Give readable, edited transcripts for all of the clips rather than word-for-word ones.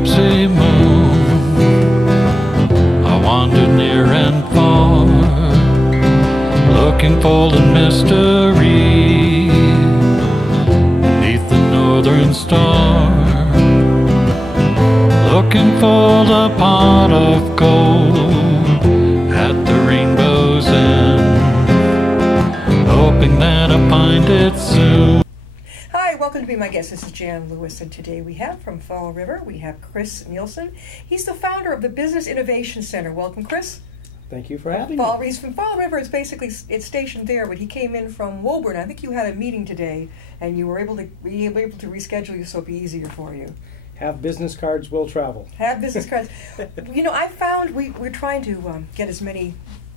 gypsy moon, I wandered near and far, looking for the mystery beneath the northern star, looking for the pot of gold at the rainbow's end, hoping that I find it soon. Hi, welcome to Be My Guest. This is Jan Lewis, and today we have from Fall River, we have Chris Nielsen. He's the founder of the Business Innovation Center. Welcome, Chris. Thank you for having me. He's from Fall River. It's stationed there, but he came in from Woburn. I think you had a meeting today, and you were able to reschedule you so it'd be easier for you. Have business cards, will travel. Have business cards. You know, I found we're trying to get as many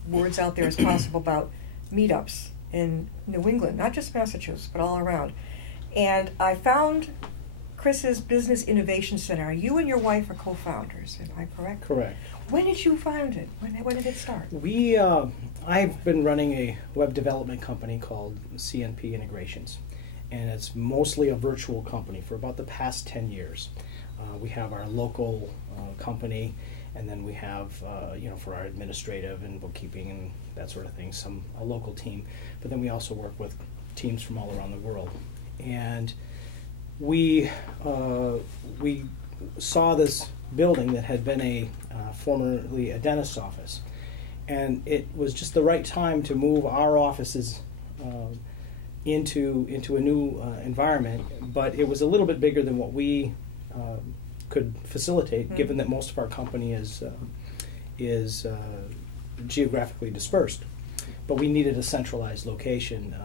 words out there as possible about meetups in New England, not just Massachusetts, but all around. And I found Chris's Business Innovation Center. You and your wife are co-founders, am I correct? Correct. When did you found it? When did it start? I've been running a web development company called CNP Integrations, and it's mostly a virtual company for about the past 10 years. We have our local company, and then we have, for our administrative and bookkeeping and that sort of thing, a local team. But then we also work with teams from all around the world. And we saw this building that had been formerly a dentist's office, and it was just the right time to move our offices into a new environment. But it was a little bit bigger than what we could facilitate, given that most of our company is geographically dispersed. But we needed a centralized location,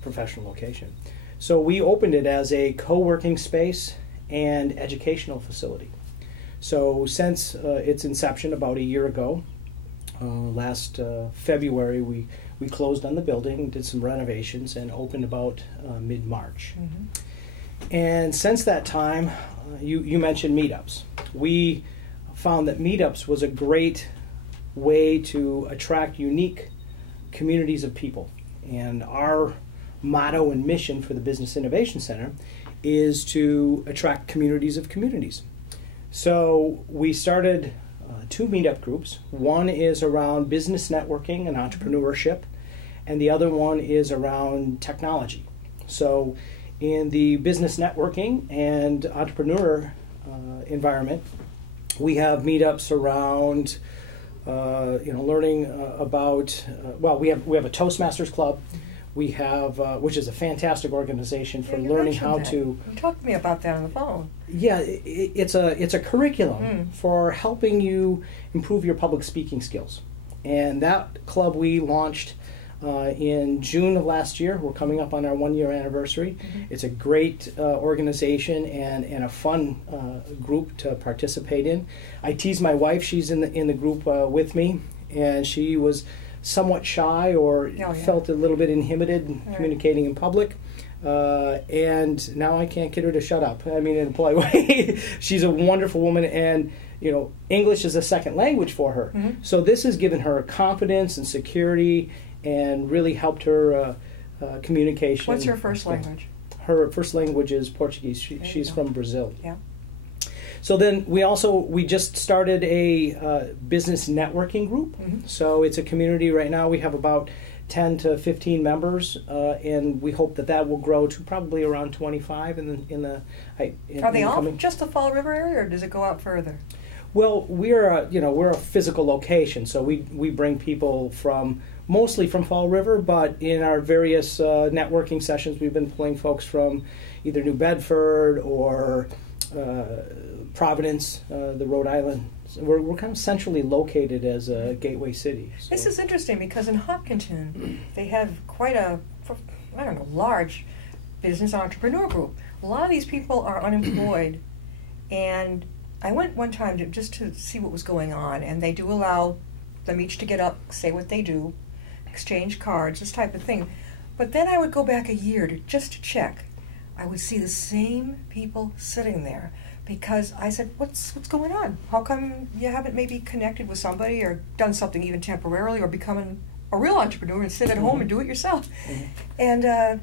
professional location. So we opened it as a co-working space and educational facility. So since its inception about a year ago, last February, we closed on the building, did some renovations, and opened about mid-March. Mm-hmm. And since that time, you mentioned meetups. We found that meetups was a great way to attract unique communities of people. And our motto and mission for the Business Innovation Center is to attract communities of communities. So we started two meetup groups. One is around business networking and entrepreneurship, and the other one is around technology. So in the business networking and entrepreneur environment, we have meetups around learning about, we have a Toastmasters club. We have, which is a fantastic organization for learning how to. You talked to me about that on the phone. Yeah, it's a curriculum for helping you improve your public speaking skills, and that club we launched in June of last year. We're coming up on our 1-year anniversary. Mm-hmm. It's a great organization and a fun group to participate in. I tease my wife; she's in the group with me, and she was somewhat shy or felt a little bit inhibited communicating in public. And now I can't get her to shut up. I mean, in a polite way. She's a wonderful woman, and English is a second language for her. Mm-hmm. So this has given her confidence and security and really helped her communication. What's your first language? Her first language is Portuguese. She's from Brazil. Yeah. So then we just started a business networking group. Mm-hmm. So it's a community right now. We have about 10 to 15 members, and we hope that will grow to probably around 25 Are they all just the Fall River area, or does it go out further? Well, we're a physical location, so we bring people mostly from Fall River, but in our various networking sessions, we've been pulling folks from either New Bedford or Providence, the Rhode Island. We're kind of centrally located as a gateway city. So. This is interesting because in Hopkinton, they have quite a, large business entrepreneur group. A lot of these people are unemployed, and I went one time just to see what was going on, and they do allow them each to get up, say what they do, exchange cards, this type of thing. But then I would go back a year just to check. I would see the same people sitting there because I said, what's going on? How come you haven't maybe connected with somebody or done something even temporarily or becoming a real entrepreneur and sit at home and do it yourself? Mm-hmm. And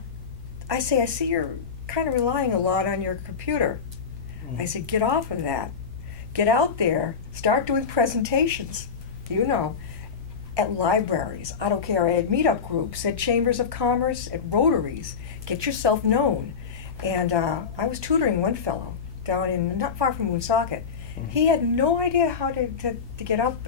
I see you're kind of relying a lot on your computer. Mm-hmm. I said, get off of that. Get out there, start doing presentations, you know, at libraries. I don't care, at meetup groups, at chambers of commerce, at rotaries. Get yourself known. And I was tutoring one fellow down in, not far from Woonsocket. He had no idea how to get up,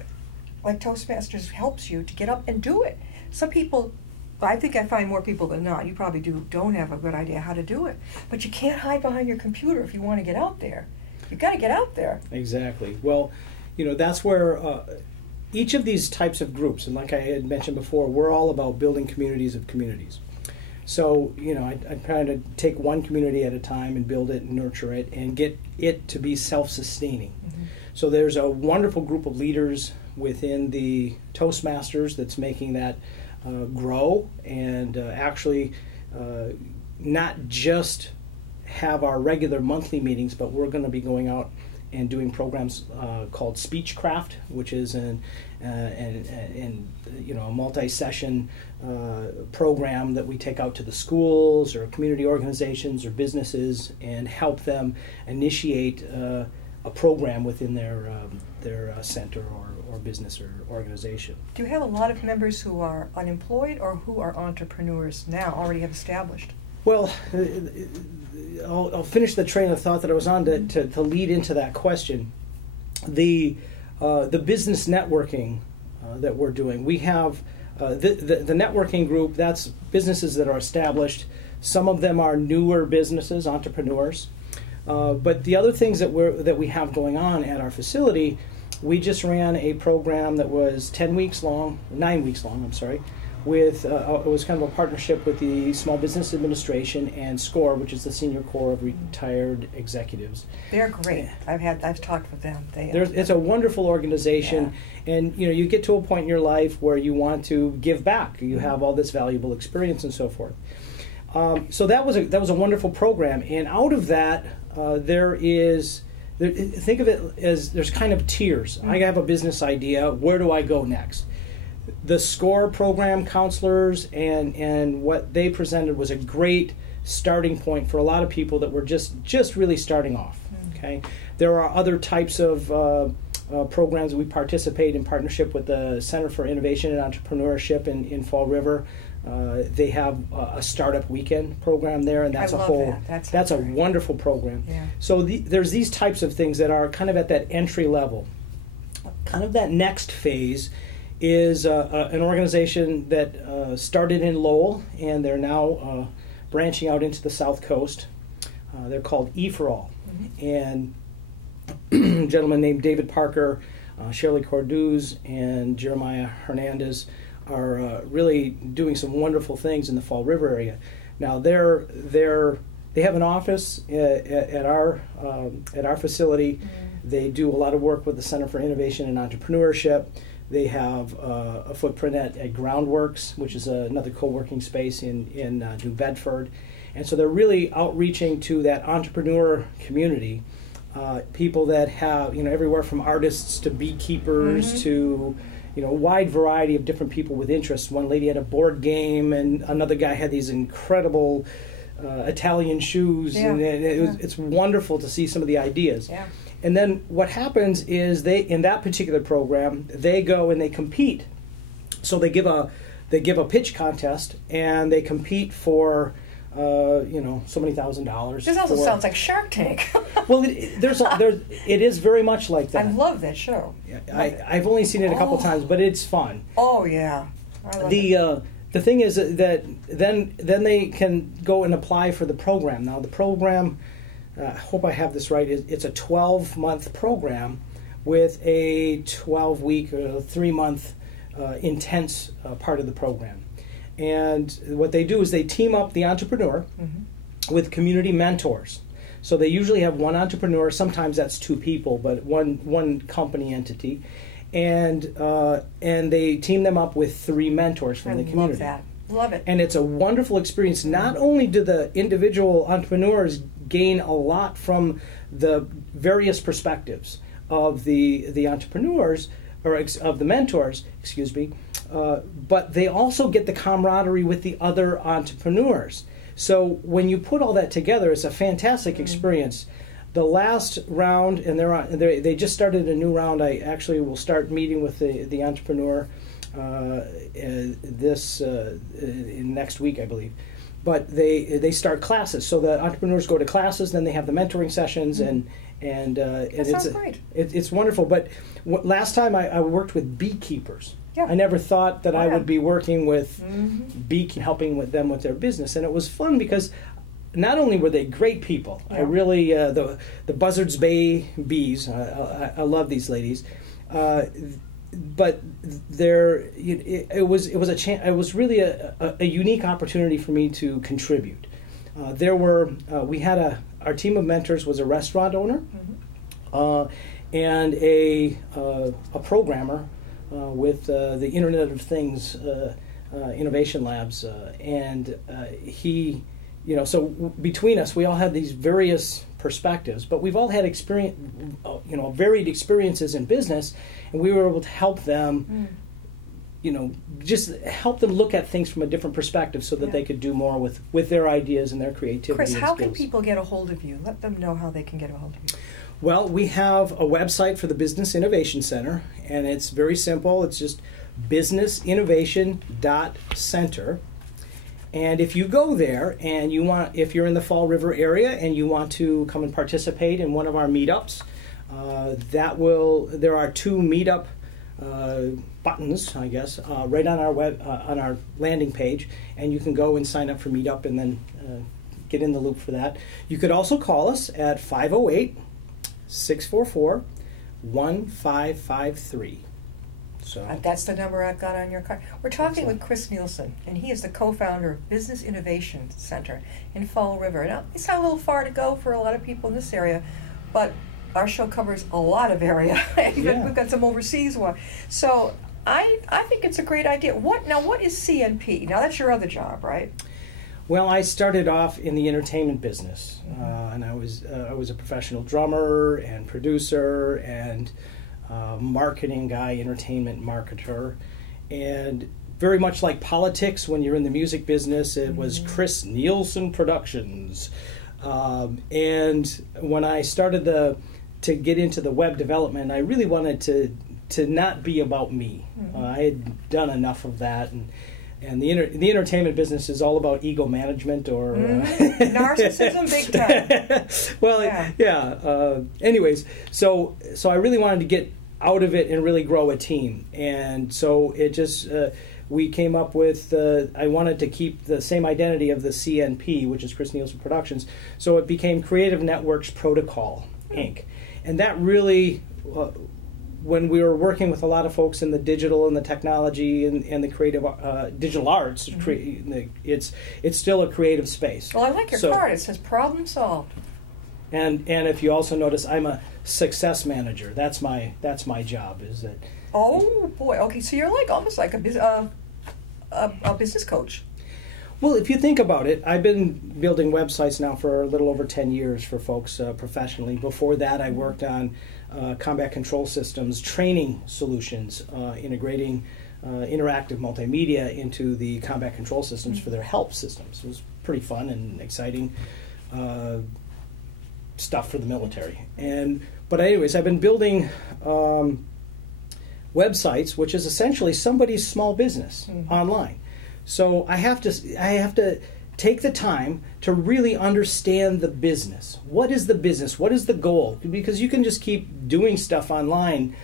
like Toastmasters helps you to get up and do it. Some people, I think I find more people than not, you probably don't have a good idea how to do it. But you can't hide behind your computer if you want to get out there. You've got to get out there. Exactly. Well, you know, that's where each of these types of groups, and like I had mentioned before, we're all about building communities of communities. So, you know, I try to take one community at a time and build it and nurture it and get it to be self-sustaining. Mm-hmm. So there's a wonderful group of leaders within the Toastmasters that's making that grow and actually not just have our regular monthly meetings, but we're going to be going out and doing programs called Speechcraft, which is a multi-session program that we take out to the schools or community organizations or businesses and help them initiate a program within their center or business or organization. Do you have a lot of members who are unemployed or who are entrepreneurs now, already have established? Well, I'll finish the train of thought that I was on to lead into that question. The business networking that we're doing, we have the networking group. That's businesses that are established. Some of them are newer businesses, entrepreneurs. But the other things that we have going on at our facility, we just ran a program that was 9 weeks long. I'm sorry. With it was kind of a partnership with the Small Business Administration and SCORE, which is the Senior Corps of Retired Executives. They're great. I've talked with them. It's a wonderful organization, yeah. And you know, you get to a point in your life where you want to give back. You have all this valuable experience and so forth. So that was a wonderful program, and out of that think of it as there's kind of tiers. I have a business idea. Where do I go next? The SCORE program counselors and what they presented was a great starting point for a lot of people that were just really starting off. Okay, there are other types of programs that we participate in partnership with the Center for Innovation and Entrepreneurship in Fall River. They have a startup weekend program there, and that's that's a wonderful program. Yeah. So there's these types of things that are kind of at that entry level. Kind of that next phase is an organization that started in Lowell, and they're now branching out into the South Coast. They're called E4All. Mm-hmm. And a gentleman named David Parker, Shirley Corduz, and Jeremiah Hernandez are really doing some wonderful things in the Fall River area. Now they have an office at our facility. Mm-hmm. They do a lot of work with the Center for Innovation and Entrepreneurship. They have a footprint at Groundworks, which is another co-working space in New Bedford. And so they're really outreaching to that entrepreneur community, people that have, everywhere from artists to beekeepers mm-hmm. to, a wide variety of different people with interests. One lady had a board game, and another guy had these incredible Italian shoes. Yeah. And it's wonderful to see some of the ideas. Yeah. And then what happens is in that particular program, they go and they compete. So they give a pitch contest, and they compete for so many $1,000. This also sounds like Shark Tank. Well, it is very much like that. I love that show. I've only seen it a couple times, but it's fun. Oh yeah, I love it. The thing is that then they can go and apply for the program. Now the program, I hope I have this right. It's a 12-month program with a 12-week or 3-month intense part of the program. And what they do is they team up the entrepreneur mm-hmm. with community mentors. So they usually have one entrepreneur. Sometimes that's 2 people, but one company entity, and they team them up with 3 mentors from the community. Love that. Love it. And it's a wonderful experience. Mm-hmm. Not only do the individual entrepreneurs gain a lot from the various perspectives of the entrepreneurs or of the mentors, but they also get the camaraderie with the other entrepreneurs. So when you put all that together, it's a fantastic experience. The last round, and they just started a new round. I actually will start meeting with the entrepreneur next week, I believe. But they start classes, so the entrepreneurs go to classes. Then they have the mentoring sessions, and that sounds great. It's wonderful. But last time I worked with beekeepers. Yeah. I never thought that I would be working with helping with them with their business, and it was fun because not only were they great people, I really the Buzzards Bay bees. I love these ladies, but it was really a unique opportunity for me to contribute. Our team of mentors was a restaurant owner and a programmer with the Internet of Things Innovation Labs, and he. So between us, we all had these various perspectives, but we've all had varied experiences in business, and we were able to help them, just help them look at things from a different perspective so that they could do more with their ideas and their creativity. Chris, and how skills. can people get a hold of you? Let them know how they can get a hold of you. Well, we have a website for the Business Innovation Center, and it's very simple. It's just businessinnovation.center. And if you go there and if you're in the Fall River area and you want to come and participate in one of our meetups, there are 2 meetup buttons, I guess, right on on our landing page, and you can go and sign up for meetup and then get in the loop for that. You could also call us at 508-644-1553. So that's the number I've got on your card. We're talking with Chris Nielsen, and he is the co-founder of Business Innovation Center in Fall River. Now, it's not a little far to go for a lot of people in this area, but our show covers a lot of area. We've got some overseas one. So I think it's a great idea. What is CNP? Now, that's your other job, right? Well, I started off in the entertainment business, and I was a professional drummer and producer and marketing guy, entertainment marketer, and very much like politics, when you're in the music business, it was Chris Nielsen Productions. And when I started to get into the web development, I really wanted to not be about me. I had done enough of that, and the entertainment business is all about ego management or narcissism, big time. Well, anyways, so I really wanted to get out of it and really grow a team, and so it just we came up with. I wanted to keep the same identity of the CNP, which is Chris Nielsen Productions, so it became Creative Networks Protocol Inc., and that really. When we were working with a lot of folks in the digital and the technology and the creative digital arts, it's still a creative space. Well, I like your card. It says problem solved. And if you also notice, I'm a success manager. That's my job. Is that? Oh boy. Okay, so you're almost like a business coach. Well, if you think about it, I've been building websites now for a little over 10 years for folks professionally. Before that, I worked on combat control systems, training solutions, integrating interactive multimedia into the combat control systems for their help systems. It was pretty fun and exciting stuff for the military. But anyways, I've been building websites, which is essentially somebody's small business online. So I have to take the time to really understand the business. What is the business? What is the goal? Because you can just keep doing stuff online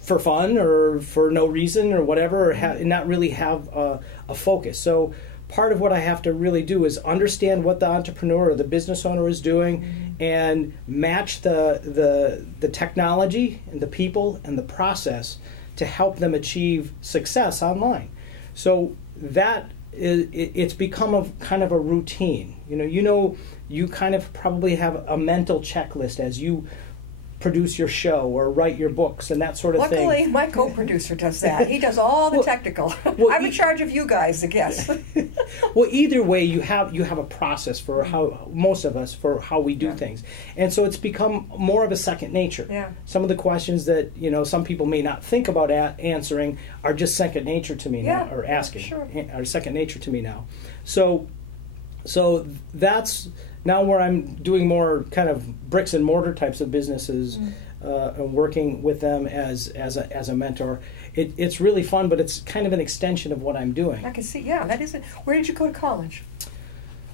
for fun or for no reason or whatever, and not really have a focus. So part of what I have to really do is understand what the entrepreneur or the business owner is doing and match the technology and the people and the process to help them achieve success online. So that it's become kind of a routine. You kind of probably have a mental checklist as you produce your show or write your books and that sort of thing. Luckily, my co-producer does that. He does all the technical. I'm in charge of you guys, I guess. Well, either way, you have a process for how most of us for how we do things, and so it's become more of a second nature. Yeah. Some of the questions that some people may not think about answering are just second nature to me now, or asking, are second nature to me now. So that's now where I'm doing more kind of bricks and mortar types of businesses, and working with them as a mentor, it's really fun, but it's kind of an extension of what I'm doing. I can see, yeah, that is it. Where did you go to college?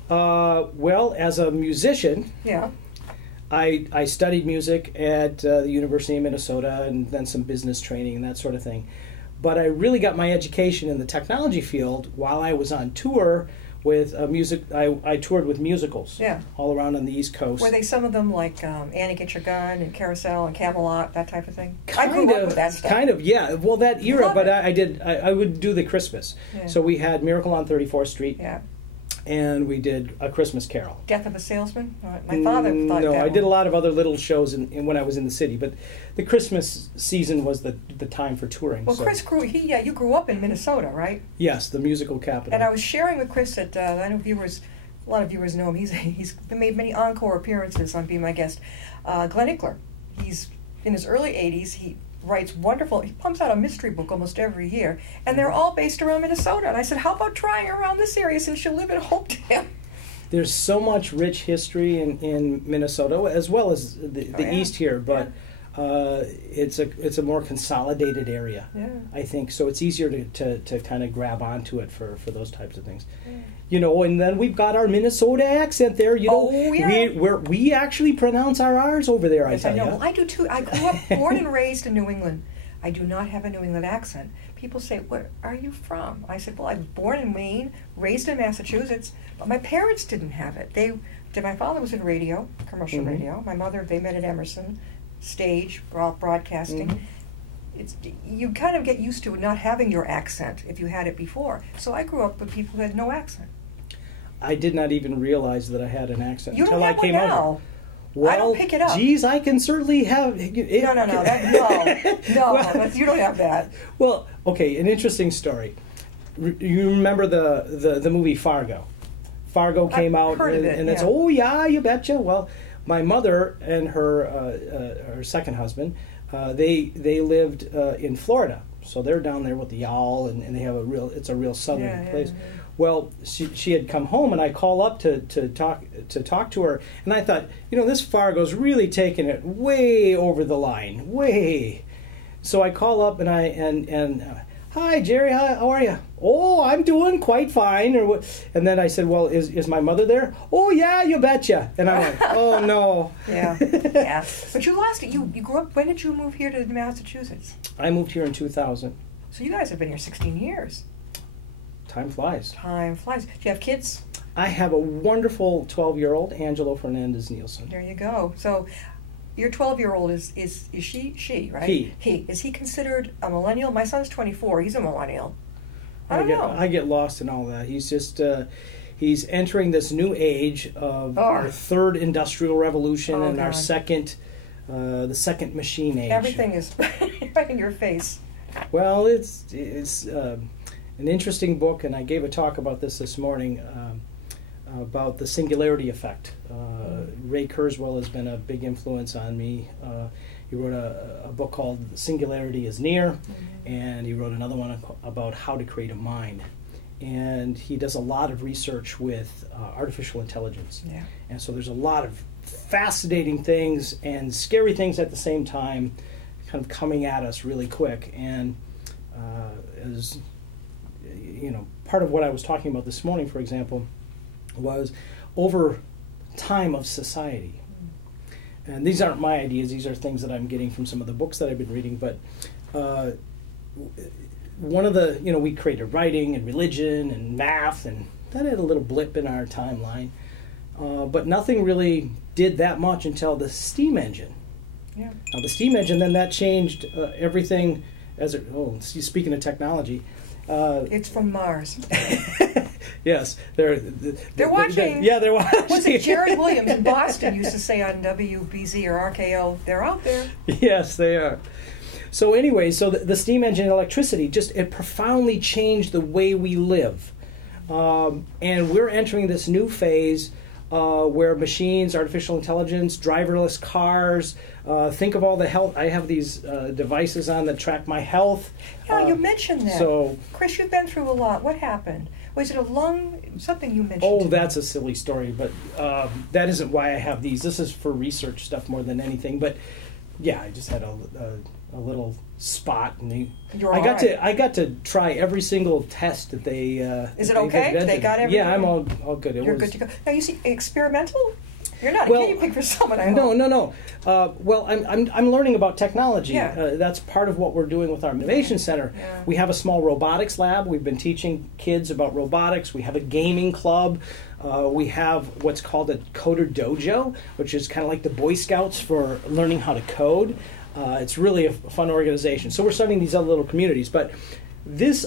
Well, as a musician, Yeah. I studied music at the University of Minnesota and then some business training and that sort of thing. But I really got my education in the technology field while I was on tour with music. I toured with musicals all around on the East Coast. Were they some of them like Annie Get Your Gun and Carousel and Camelot, that type of thing? I Kind grew up with that stuff. Kind of, yeah. Well, that era, Love but it. I would do the Christmas. Yeah. So we had Miracle on 34th Street, Yeah. and we did A Christmas Carol. Death of a Salesman? My father thought No, that I did a one. lot of other little shows when I was in the city, but the Christmas season was the time for touring. Well, so. Chris you grew up in Minnesota, right? Yes, the musical capital. And I was sharing with Chris that I know a lot of viewers know him. He's made many encore appearances on Be My Guest. Glenn Ickler, he's in his early 80s. He writes wonderful. He pumps out a mystery book almost every year, and they're all based around Minnesota. And I said, how about trying around this area since you live in Hopedale? There's so much rich history in Minnesota, as well as the East here, but it's a more consolidated area, I think. So it's easier to kind of grab onto it for those types of things. You know, and then we've got our Minnesota accent there. You know, we actually pronounce our R's over there. Yes, I tell you. Well, I do too. I grew up, born and raised in New England. I do not have a New England accent. People say, "Where are you from?" I said, "Well, I was born in Maine, raised in Massachusetts, but my parents didn't have it. My father was in radio, commercial radio. My mother, they met at Emerson, stage, broadcasting. You kind of get used to not having your accent if you had it before. So I grew up with people who had no accent. I did not even realize that I had an accent until I came now. over. Well, I don't pick it up. Geez, I can certainly have. No, you don't have that. Well, okay, an interesting story. You remember the movie Fargo? Fargo came out, and it's oh yeah, you betcha. Well, my mother and her second husband, they lived in Florida, so they're down there with the yawl, and they have it's a real southern place. Yeah. Well, she had come home, and I call up to talk to her, and I thought, you know, this Fargo's really taking it way over the line, way. So I call up and hi Jerry, hi, how are you? Oh, I'm doing quite fine. And then I said, well, is my mother there? Oh yeah, you betcha. And I went, oh no. Yeah. But you lost it. You grew up. When did you move here to Massachusetts? I moved here in 2000. So you guys have been here 16 years. Time flies. Time flies. Do you have kids? I have a wonderful 12-year-old, Angelo Fernandez Nielsen. There you go. So your 12-year-old is she, right? He. Is he considered a millennial? My son's 24. He's a millennial. I don't know. I get lost in all that. He's just he's entering this new age of our third industrial revolution and our second the second machine age. Everything is right in your face. Well, it's an interesting book, and I gave a talk about this morning about the singularity effect. Ray Kurzweil has been a big influence on me. He wrote a book called Singularity is Near, and he wrote another one about how to create a mind. And he does a lot of research with artificial intelligence. Yeah. And so there's a lot of fascinating things and scary things at the same time kind of coming at us really quick. And as you know, part of what I was talking about this morning, for example, was over time of society. And these aren't my ideas, these are things that I'm getting from some of the books that I've been reading, but one of the, you know, we created writing and religion and math, and that had a little blip in our timeline, but nothing really did that much until the steam engine. Yeah. Now the steam engine, then that changed everything as it, speaking of technology, it's from Mars. Yes, they're watching. They're watching. Was it Jared Williams in Boston used to say on WBZ or RKO? They're out there. Yes, they are. So anyway, the steam engine and electricity it profoundly changed the way we live, and we're entering this new phase where machines, artificial intelligence, driverless cars. Think of all the health. I have these devices on that track my health. Yeah, you mentioned that. So, Chris, you've been through a lot. What happened? Was it a lung, something you mentioned? Oh, to me? that's a silly story, but that isn't why I have these. This is for research stuff more than anything. But yeah, I just had a little spot, and I got to try every single test that they. Is it okay? They got everything? Yeah, I'm all good. You're good to go. Now you see, experimental. You're not a guinea pig for someone. I hope. No. Well, I'm learning about technology. Yeah. That's part of what we're doing with our Innovation Center. Yeah. We have a small robotics lab. We've been teaching kids about robotics. We have a gaming club. We have what's called a coder dojo, which is kind of like the Boy Scouts for learning how to code. It's really a fun organization. So we're starting these other little communities. But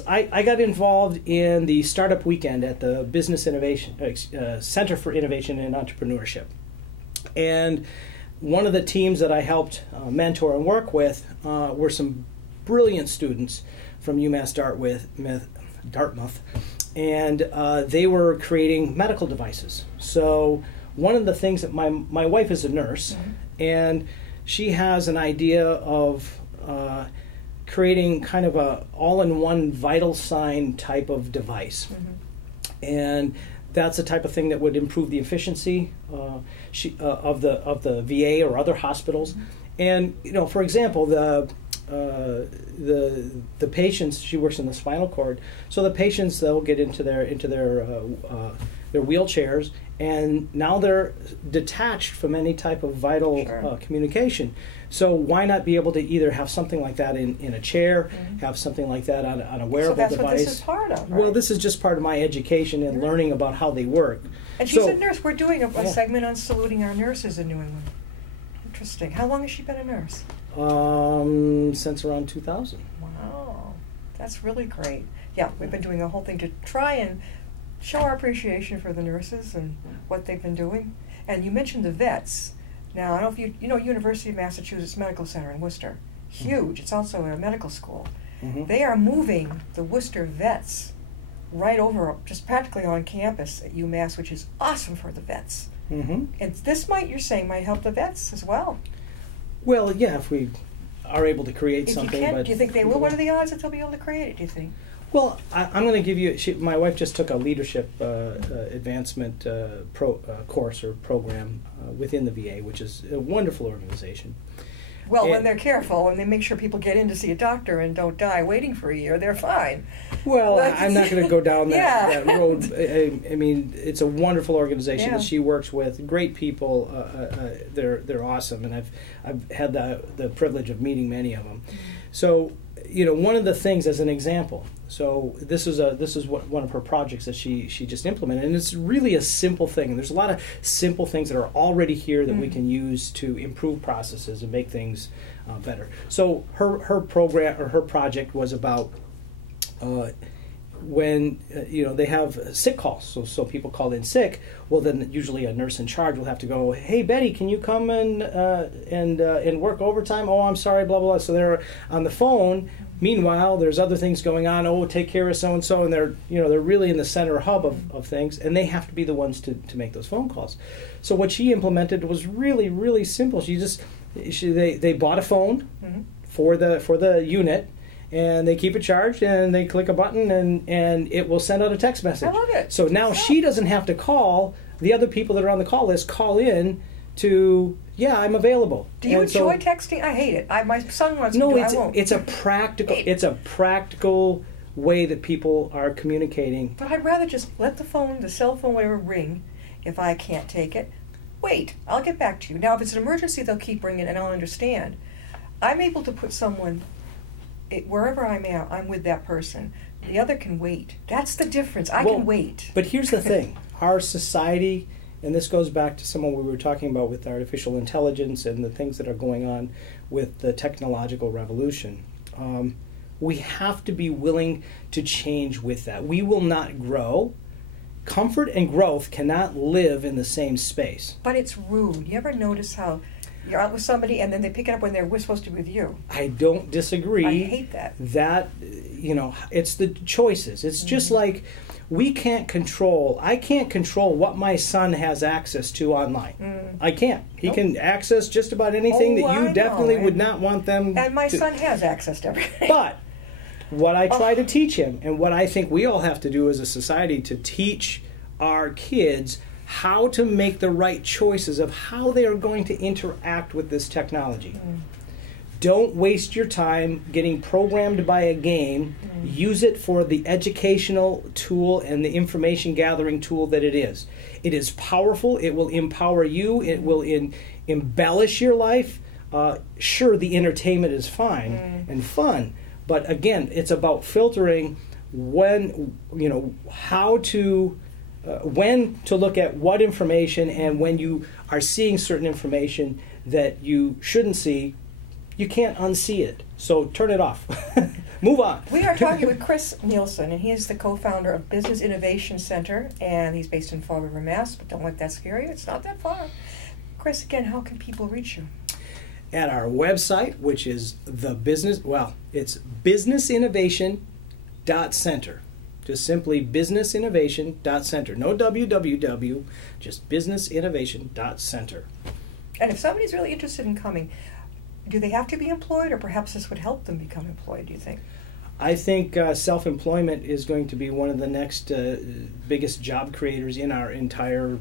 I got involved in the startup weekend at the Business Innovation Center for Innovation and Entrepreneurship. And one of the teams that I helped mentor and work with were some brilliant students from UMass Dartmouth, and they were creating medical devices. So one of the things that my wife is a nurse, and she has an idea of creating kind of a all-in-one vital sign type of device. And that's the type of thing that would improve the efficiency of the VA or other hospitals. And for example, the patients, she works in the spinal cord, so the patients, they'll get into their wheelchairs, and now they're detached from any type of vital communication. So why not be able to either have something like that in a chair, have something like that on a wearable device? So that's what this is part of, right? Well, this is just part of my education and learning about how they work. And she's a nurse. We're doing a segment on saluting our nurses in New England. Interesting. How long has she been a nurse? Since around 2000. Wow. That's really great. Yeah, we've been doing a whole thing to try and show our appreciation for the nurses and what they've been doing. And you mentioned the vets. Now, I don't know if you know University of Massachusetts Medical Center in Worcester. Huge. It's also a medical school. They are moving the Worcester vets right over, just practically on campus at UMass, which is awesome for the vets. And this you're saying, might help the vets as well. Well, yeah, if we are able to create something. But do you think they will? What are the odds that they'll be able to create it, do you think? Well, I'm going to give you, my wife just took a leadership advancement course or program within the VA, which is a wonderful organization. Well, when they're careful and they make sure people get in to see a doctor and don't die waiting for a year, they're fine. Well, I'm not going to go down that road. I mean, it's a wonderful organization that she works with. Great people. They're awesome, and I've had the privilege of meeting many of them. So, one of the things, as an example, so this is one of her projects that she just implemented, and it's really a simple thing. And there's a lot of simple things that are already here that we can use to improve processes and make things better. So her program or her project was about when they have sick calls, so people call in sick. Well, then usually a nurse in charge will have to go, "Hey Betty, can you come and work overtime?" "Oh, I'm sorry, blah blah blah." So they're on the phone. Meanwhile, there's other things going on. "Oh, take care of so and so," and they're really in the center hub of things, and they have to be the ones to make those phone calls. So what she implemented was really, really simple. They bought a phone for the unit. And they keep it charged, and they click a button, and it will send out a text message. I love it. So now she doesn't have to call the other people that are on the call list. Call in to, I'm available. Do you enjoy texting? I hate it. My son wants to do it. I won't. It's a practical way that people are communicating. But I'd rather just let the cell phone, whatever, ring. If I can't take it, wait. I'll get back to you. Now, if it's an emergency, they'll keep ringing, and I'll understand. I'm able to put someone. Wherever I'm at, I'm with that person. The other can wait. That's the difference. I can wait. But here's the thing. Our society, and this goes back to some of what we were talking about with artificial intelligence and the things that are going on with the technological revolution. We have to be willing to change with that. We will not grow. Comfort and growth cannot live in the same space. But it's rude. You ever notice how you're out with somebody and then they pick it up when we're supposed to be with you? I don't disagree. I hate that. It's the choices. It's just like I can't control what my son has access to online. I can't. He can access just about anything that you definitely would not want them to. And my son has access to everything. But what I try to teach him, and what I think we all have to do as a society to teach our kids how to make the right choices of how they are going to interact with this technology. Don't waste your time getting programmed by a game. Use it for the educational tool and the information gathering tool that it is. It is powerful. It will empower you. It will embellish your life. Sure, the entertainment is fine and fun, but again, it's about filtering when to look at what information, and when you are seeing certain information that you shouldn't see, you can't unsee it. So turn it off. Move on. We are talking with Chris Nielsen, and he is the co-founder of Business Innovation Center, and he's based in Fall River, Mass, but don't let that scare you. It's not that far. Chris, again, how can people reach you? At our website, which is it's businessinnovation.center. Just simply businessinnovation.center. No www, just businessinnovation.center. And if somebody's really interested in coming, do they have to be employed, or perhaps this would help them become employed, do you think? I think self-employment is going to be one of the next biggest job creators in our entire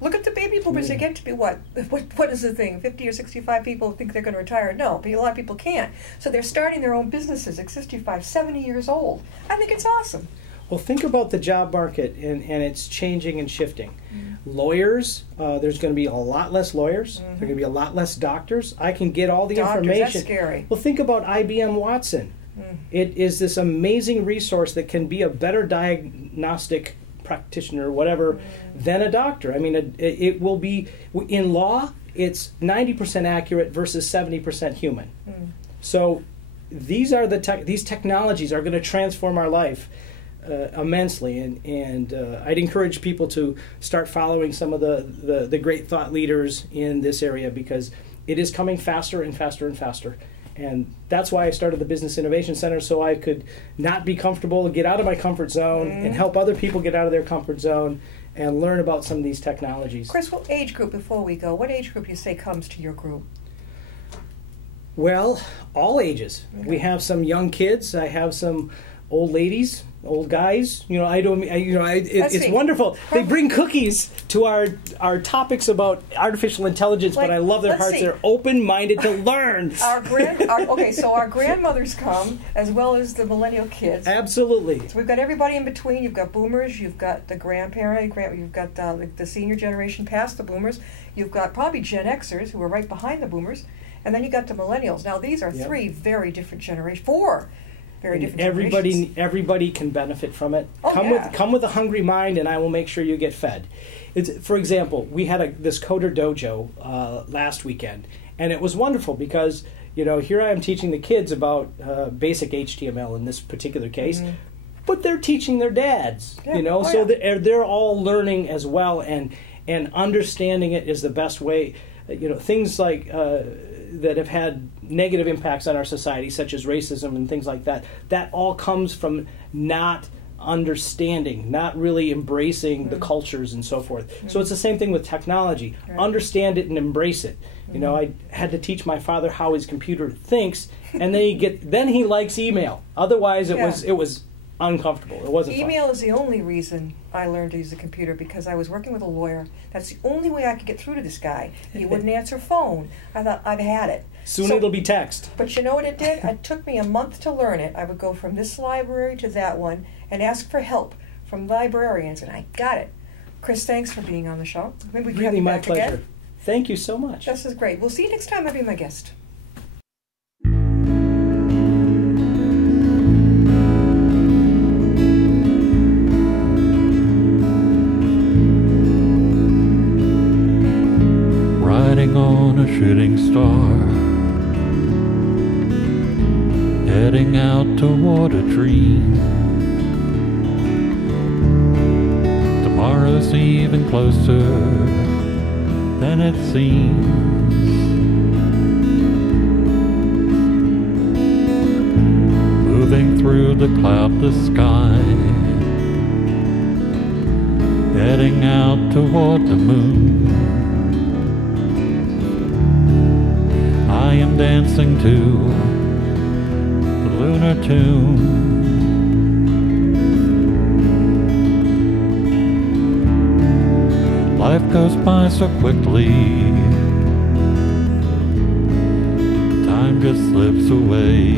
Look at the baby boomers. They get to be what is the thing? 50 or 65 people think they're going to retire. No, but a lot of people can't. So they're starting their own businesses at 65, 70 years old. I think it's awesome. Well, think about the job market, and it's changing and shifting. Lawyers, there's going to be a lot less lawyers. There are going to be a lot less doctors. I can get all the information. That's scary. Well, think about IBM Watson. It is this amazing resource that can be a better diagnostic practitioner, whatever, than a doctor. I mean, it will be, in law, it's 90% accurate versus 70% human. So these technologies are going to transform our life immensely, and I'd encourage people to start following some of the great thought leaders in this area, because it is coming faster and faster and faster. And that's why I started the Business Innovation Center, so I could not be comfortable, get out of my comfort zone, and help other people get out of their comfort zone and learn about some of these technologies. Chris, what age group, before we go, what age group do you say comes to your group? Well, all ages. Okay. We have some young kids. I have some old ladies, old guys. It's wonderful. They bring cookies to our topics about artificial intelligence, but I love their hearts. They're open-minded to learn. So our grandmothers come, as well as the millennial kids. Absolutely. So we've got everybody in between. You've got boomers. You've got the you've got the senior generation past the boomers. You've got probably Gen Xers, who are right behind the boomers, and then you got the millennials. Now these are four very different generations. Everybody can benefit from it. Come with a hungry mind, and I will make sure you get fed. For example, we had this coder dojo last weekend, and it was wonderful because here I am teaching the kids about basic HTML in this particular case, but they're teaching their dads. So they're all learning as well, and understanding it is the best way. Things like that have had negative impacts on our society, such as racism and things like that, that all comes from not understanding, not really embracing the cultures and so forth. So it's the same thing with technology. Understand it and embrace it. I had to teach my father how his computer thinks, and then he likes email. Otherwise, it was uncomfortable. It wasn't Email fun. Is the only reason I learned to use a computer, because I was working with a lawyer. That's the only way I could get through to this guy. He wouldn't answer phone. I thought, I've had it. Soon it'll be text. But you know what it did? It took me a month to learn it. I would go from this library to that one and ask for help from librarians, and I got it. Chris, thanks for being on the show. Maybe we can have you back pleasure. Again. Thank you so much. This is great. We'll see you next time. I'll be my guest. Riding on a shooting star, heading out toward a dream. Tomorrow's even closer than it seems. Moving through the cloudless sky, heading out toward the moon. I am dancing to the lunar tomb. Life goes by so quickly, time just slips away.